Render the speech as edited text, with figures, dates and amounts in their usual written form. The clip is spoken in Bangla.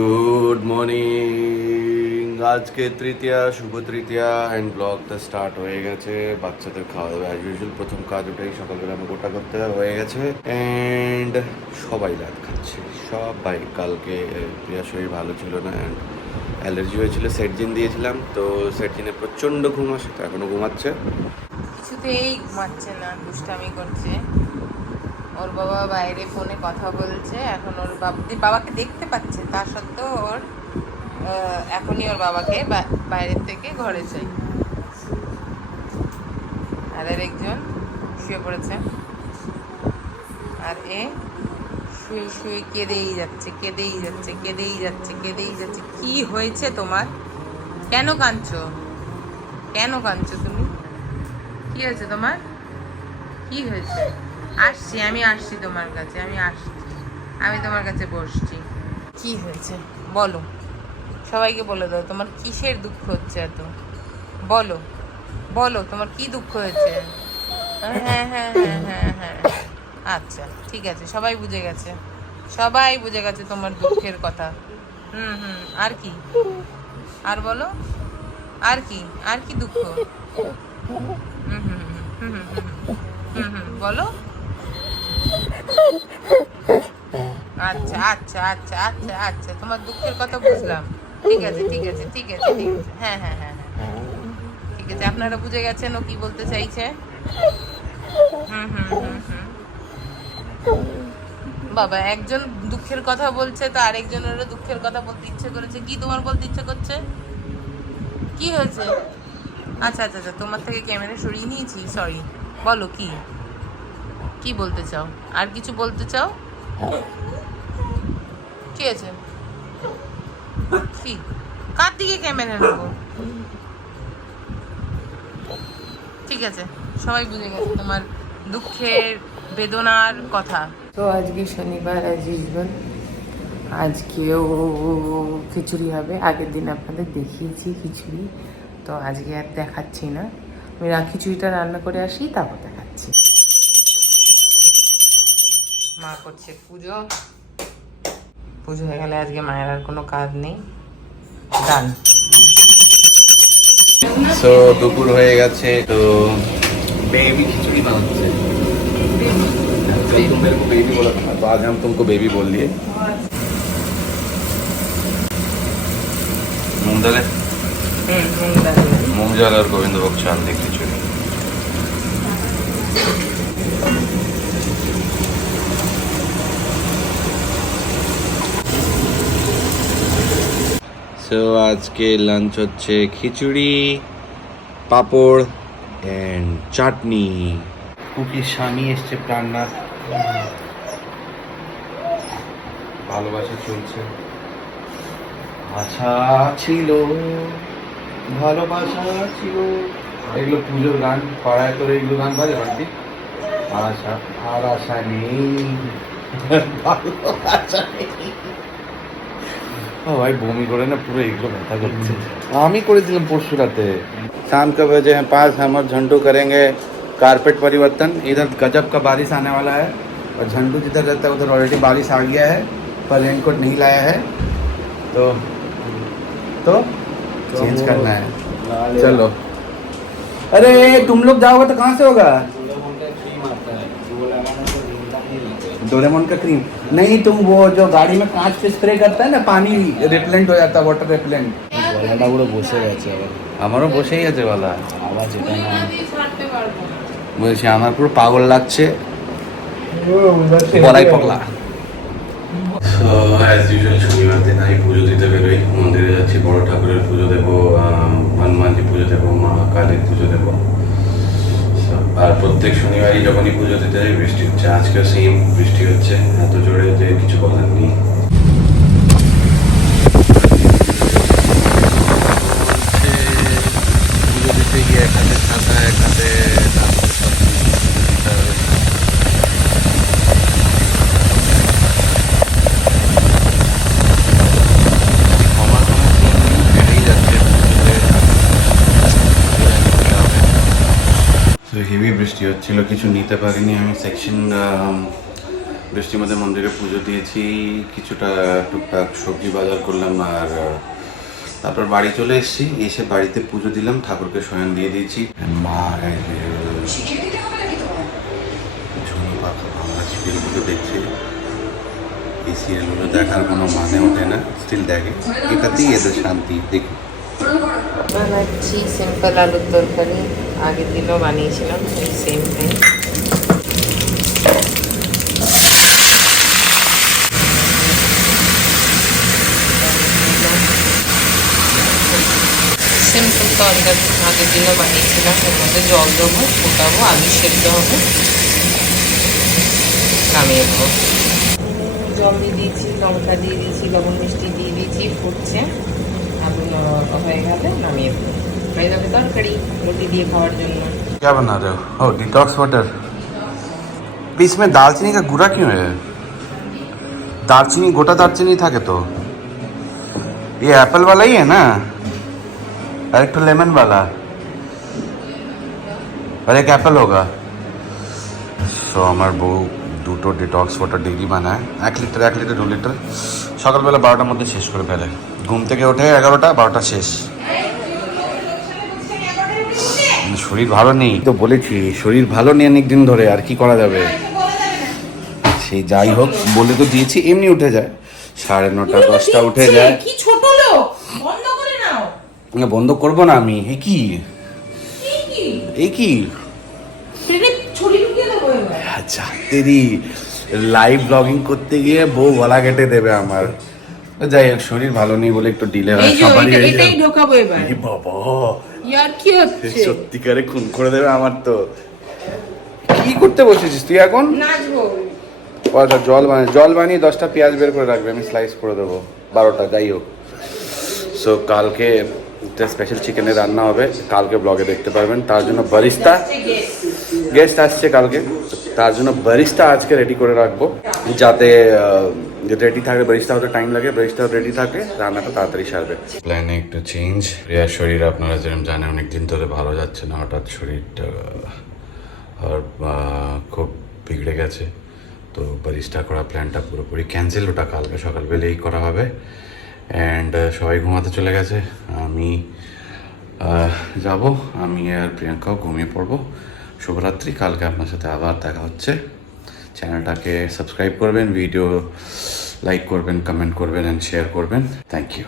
Good morning. আজকে তৃতীয়া, শুভ তৃতীয়া অ্যান্ড ব্লগটা স্টার্ট হয়ে গেছে। বাচ্চাদের খাওয়া দাওয়া অ্যাজ ইউজুয়াল, প্রথম কাজ ওটাই, সকালবেলা আমি গোটা করতে হয়ে গেছে অ্যান্ড সবাই রাত খাচ্ছে সবাই। কালকে প্রিয়ার শরীর ভালো ছিল না অ্যান্ড অ্যালার্জি হয়েছিল, সেটজিন দিয়েছিলাম, তো সেটজিনে প্রচণ্ড ঘুম আসে, তো এখনও ঘুমাচ্ছে। কিছুতেই ঘুমাচ্ছে না, দুষ্টামি করছে। ওর বাবা বাইরে ফোনে কথা বলছে, এখন ওর বাবাকে দেখতে পাচ্ছে, তা সত্ত্বেও ওর এখনই ওর বাবাকে বাইরের থেকে ঘরে চাই। আর একজন শুয়ে পড়েছে, আর শুয়ে শুয়ে কেঁদেই যাচ্ছে, কেঁদেই যাচ্ছে, কেঁদেই যাচ্ছে, কেঁদেই যাচ্ছে। কি হয়েছে তোমার? কেন কাঁদছো? কেন কাঁদছো তুমি? কি হয়েছে তোমার? কি হয়েছে? আমি আসছি তোমার কাছে, আমি তোমার কাছে বসছি। কি হয়েছে বলো, সবাইকে বলে দাও তোমার কিসের দুঃখ হচ্ছে এত। বলো বলো, তোমার কি দুঃখ হয়েছে? হ্যাঁ হ্যাঁ হ্যাঁ হ্যাঁ হ্যাঁ, আচ্ছা ঠিক আছে, সবাই বুঝে গেছে, সবাই বুঝে গেছে তোমার দুঃখের কথা। আর কি? আর বলো, আর কি? আর কি দুঃখ? হুম হুম হুম হুম হুম হুম বলো। আচ্ছা আচ্ছা আচ্ছা আচ্ছা আচ্ছা, তোমার দুঃখের কথা বুঝলাম। ঠিক আছে ঠিক আছে ঠিক আছে ঠিক আছে, হ্যাঁ হ্যাঁ হ্যাঁ হ্যাঁ, ঠিক আছে, আপনারা বুঝে গেছেন ও কি বলতে চাইছে। হুম হুম হুম হুম। বাবা, একজন দুঃখের কথা বলছে তো আরেকজনেরও দুঃখের কথা বলতে ইচ্ছে করেছে। কি তোমার বলতে ইচ্ছে করছে? কি হয়েছে? আচ্ছা আচ্ছা আচ্ছা, তোমার থেকে ক্যামেরা সরিয়ে নিয়েছি, সরি। বলো কি, কি বলতে চাও? আর কিছু বলতে চাও? কি আছে? কি? কার দিকে ক্যামেরা নেবো? ঠিক আছে, সবাই বুঝে গেছে তোমার দুঃখের বেদনার কথা। তো আজকে শনিবার, আজ ইউজুয়াল আজকেও খিচুড়ি হবে। আগের দিন আপনাদের দেখিয়েছি খিচুড়ি, তো আজকে আর দেখাচ্ছি না। আমি খিচুড়িটা রান্না করে আসি, তারপর দেখাচ্ছি। মা করছে পুজো, পুজো হয়ে গেলে আজকে মায়ের আর কোনো কাজ নেই। ডান। সো দুপুর হয়ে গেছে, তো बेबी खिचड़ी बनाते हैं। कल तुम मेरे को बेबी बोला था, तो आज हम तुमको बेबी बोल दिए। मूंग दाल है, मूंग दाल और गोविंद भोग चाल दी खिचड़ी। সো আজকে লাঞ্চ হচ্ছে খিচুড়ি, পাপড় অ্যান্ড চাটনি। কুকির স্বামী এসছে প্রাণনাথ, ভালোবাসা চলছে। আশা ছিল, ভালোবাসা ছিল, এগুলো পুজোর গান, পাড়ায় করে এগুলো গান বাজে বাড়তি। আশা আর আশা নেই, ভালোবাসা নেই। ও ভাই, বমি করে না পুরো এগুলো ব্যথা করছে। আমি করেছিলাম পরশু রাতে। शाम का बजे हैं 5, हम और झंडू करेंगे कारपेट परिवर्तन। इधर गजब का बारिश आने वाला है और झंडू जिधर रहता है उधर ऑलरेडी बारिश आ गया है, पर रेनकोट नहीं लाया है, तो चेंज करना है। चलो, अरे तुम लोग जाओगे तो कहाँ से होगा? डोरेमोन का क्रीम नहीं, तुम वो जो गाड़ी में कांच पे स्प्रे करता है ना, पानी रिपेलेंट हो जाता है, वाटर रिपेलेंट। গলাটা পুরো বসে গেছে আবার। আমারও বসেই আছে গলা, আওয়াজ এটা না। বলছি আমার পুরো পাগল লাগছে, গলাই পাগলা। অ্যাজ ইউজুয়াল শনিবার দিন আমি পুজো দিতে বেরোই, মন্দিরে যাচ্ছি, বড় ঠাকুরের পুজো দেবো, হনুমানজি পুজো দেবো, মা কালীর পুজো দেবো। আর প্রত্যেক শনিবারই যখনই পুজো দিতে যাই বৃষ্টি হচ্ছে, আজকেও সেম বৃষ্টি হচ্ছে, এত জোরে যে কিছু বলার নেই। পুজো দিতে গিয়ে এক হাতে ছাতা, এক হাতে হেভি বৃষ্টি হচ্ছিল, কিছু নিতে পারিনি আমি। সেকশন বৃষ্টির মধ্যে মন্দিরে পুজো দিয়েছি, কিছুটা টুকটাক সবজি বাজার করলাম, আর তারপর বাড়ি চলে এসেছি। এসে বাড়িতে পুজো দিলাম, ঠাকুরকে শয়ন দিয়ে দিয়েছি। মা ঝুনি পাখা বাংলা সিরিয়ালগুলো দেখছে। এই সিরিয়ালগুলো দেখার কোনো মানে ওঠে না, স্টিল দেখে, এটাতেই এদের শান্তি। দেখুন, বানাচ্ছি সিম্পল আলুর তরকারি, আগের দিনও বানিয়েছিলাম এই সেম টাইম। সিম্পল তরকারি আগের দিনও বানিয়েছিলাম, এর মধ্যে জল দেবো, ফোটাবো, আলু সেদ্ধ হবে, নামিয়ে দেবো। জল দিয়ে দিয়েছি, লঙ্কা দিয়ে দিয়েছি, লবণ মিষ্টি দিয়ে দিয়েছি, ফুটছে, আলু হয়ে গেলে নামিয়ে দেবো। হয়ে যাবে তরকারি রুটি দিয়ে খাওয়ার জন্য। क्या बना रहे हो? ओह, डिटॉक्स वाटर। इसमें दालचीनी का गुड़ा क्यों है? दालचीनी, गोटा दालचीनी था के तो ये एप्पल वाला ही है ना, और एक तो लेमन वाला, और एक एप्पल होगा। সো আমার বউ দুটো ডিটক্স ওয়াটার ডেইলি বানায়, 1 লিটার 2 লিটার, সকালবেলা 12টার মধ্যে শেষ করে ফেলে। ঘুম থেকে ওঠে 11টা, 12টা শেষ। শরীর ভালো নেই তো বলেছি, শরীর ভালো নেই অনেক দিন ধরে, আর কি করা যাবে। সেই যাই হোক, বলে তো দিয়েছি, এমনি উঠে যায় 9:30 10টা উঠে যায়। কি ছোট লোক, বন্ধ করে নাও। না বন্ধ করবো না আমি। এ কি এই কি ছড়ি ঢুকিয়ে দেবো এবার। আচ্ছা, তেরি লাইভ ব্লগিং করতে গিয়ে বউ গলা কেটে দেবে আমার। যাই হোক, শরীর ভালো নেই বলে একটু ডিলে হয় সবারই। এটাই ঢোকাবো এবার। এই বাবা, ইয়ার কি হচ্ছে? সত্যিকারে খুন করে দেবে আমার তো। কি করতে বসেছিস তুই এখন? নাচবো। আচ্ছা, জল বানিয়ে 10টা পেঁয়াজ বের করে রাখবে, আমি স্লাইস করে দেবো 12টা। যাই হোক, সো কালকে একটা স্পেশাল চিকেনের রান্না হবে, কালকে ব্লগে দেখতে পারবেন। তার জন্য বারিস্তা গেস্ট আসছে কালকে, তার জন্য বারিস্তা আজকে রেডি করে রাখবো, যাতে রেডি থাকে। বারিস্তা হতে টাইম লাগে, বারিস্তা রেডি থাকে, রান্নাটা তাড়াতাড়ি সারবে। প্ল্যানে একটু চেঞ্জ। প্রিয়ার শরীর আপনারা যেরকম জানেন অনেকদিন ধরে ভালো যাচ্ছে না, হঠাৎ শরীরটা আর খুব বিগড়ে গেছে। তো বারিস্তা করা প্ল্যানটা পুরোপুরি ক্যান্সেল, ওটা কালকে সকালবেলাই করা হবে। অ্যান্ড সবাই ঘুমাতে চলে গেছে, আমি যাব, আমি আর প্রিয়াঙ্কাও ঘুমিয়ে পড়বো। শুভরাত্রি, কালকে আপনার সাথে আবার দেখা হচ্ছে। চ্যানেলটাকে সাবস্ক্রাইব করবেন, ভিডিও লাইক করবেন, কমেন্ট করবেন অ্যান্ড শেয়ার করবেন। Thank you.